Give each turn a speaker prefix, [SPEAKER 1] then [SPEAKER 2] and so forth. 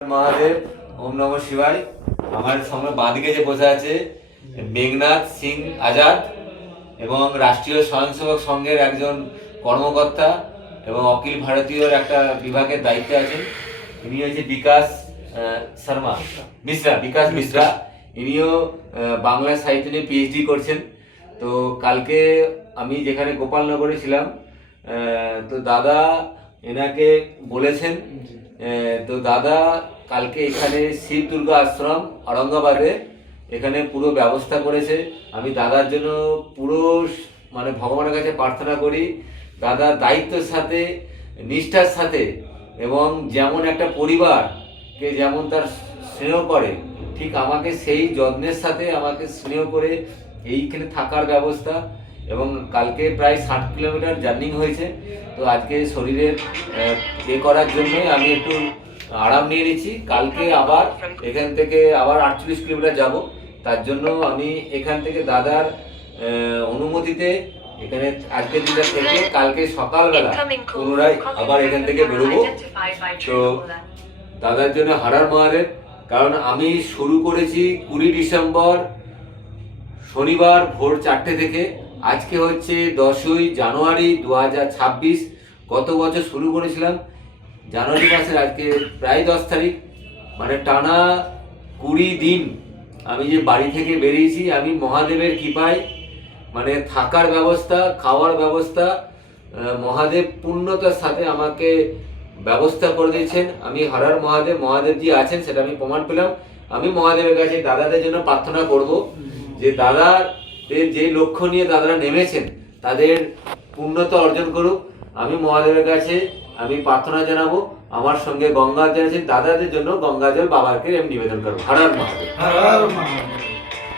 [SPEAKER 1] মহাদেব, ওম নম শিবায়। আমার সঙ্গে বাঁদিকে যে বসে আছে মেঘনাথ সিং আজাদ এবং রাষ্ট্রীয় স্বয়ংসেবক সংঘের একজন কর্মকর্তা এবং অখিল ভারতীয়র একটা বিভাগের দায়িত্বে আছেন। ইনি হচ্ছে বিকাশ শর্মা। মিশ্রা, বিকাশ মিশ্রা। ইনিও বাংলা সাহিত্য নিয়ে পিএইচডি করছেন। তো কালকে আমি যেখানে গোপালনগরে ছিলাম তো দাদা এনাকে বলেছেন তো দাদা, কালকে এখানে শিব দুর্গা আশ্রম আরঙ্গাবাদে এখানে পুরো ব্যবস্থা করেছে। আমি দাদার জন্য পুরো মানে ভগবানের কাছে প্রার্থনা করি দাদা দায়িত্বের সাথে, নিষ্ঠার সাথে, এবং যেমন একটা পরিবারকে যেমন তার স্নেহ করে, ঠিক আমাকে সেই যত্নের সাথে আমাকে স্নেহ করে এইখানে থাকার ব্যবস্থা। এবং কালকে প্রায় ষাট কিলোমিটার জার্নিং হয়েছে। তো আজকে শরীরের এ করার জন্যই আমি একটু আরাম নিয়ে নিচ্ছি। কালকে আবার এখান থেকে আবার আটচল্লিশ কিলোমিটার যাব। তার জন্য আমি এখান থেকে দাদার অনুমতিতে এখানে আজকে দিনটা থেকে কালকে সকালবেলা পুনরায় আবার এখান থেকে বেরোবো। তো দাদার জন্য হারার মহাদেব কারণ আমি শুরু করেছি কুড়ি ডিসেম্বর শনিবার ভোর চারটে থেকে। আজকে হচ্ছে দশই জানুয়ারি দু হাজার ছাব্বিশ। গত বছর শুরু করেছিলাম? জানুয়ারি মাসের আজকে প্রায় দশ তারিখ। মানে টানা কুড়ি দিন আমি যে বাড়ি থেকে বেরিয়েছি, আমি মহাদেবের কৃপায় মানে থাকার ব্যবস্থা, খাওয়ার ব্যবস্থা মহাদেব পূর্ণতার সাথে আমাকে ব্যবস্থা করে দিয়েছেন। আমি হারার মহাদেব মহাদেব জি আছেন, সেটা আমি প্রমাণ পেলাম। আমি মহাদেবের কাছে দাদাদের জন্য প্রার্থনা করব যে দাদাদের যে লক্ষ্য নিয়ে দাদারা নেমেছেন, তাদের পূর্ণতা অর্জন করুক। আমি মহাদেবের কাছে আমি প্রার্থনা জানাব, আমার সঙ্গে গঙ্গা জল দাদাদের জন্য গঙ্গা জল বাবাকে নিবেদন করব। হরার মহাদেব।
[SPEAKER 2] হর হর মহাদেব।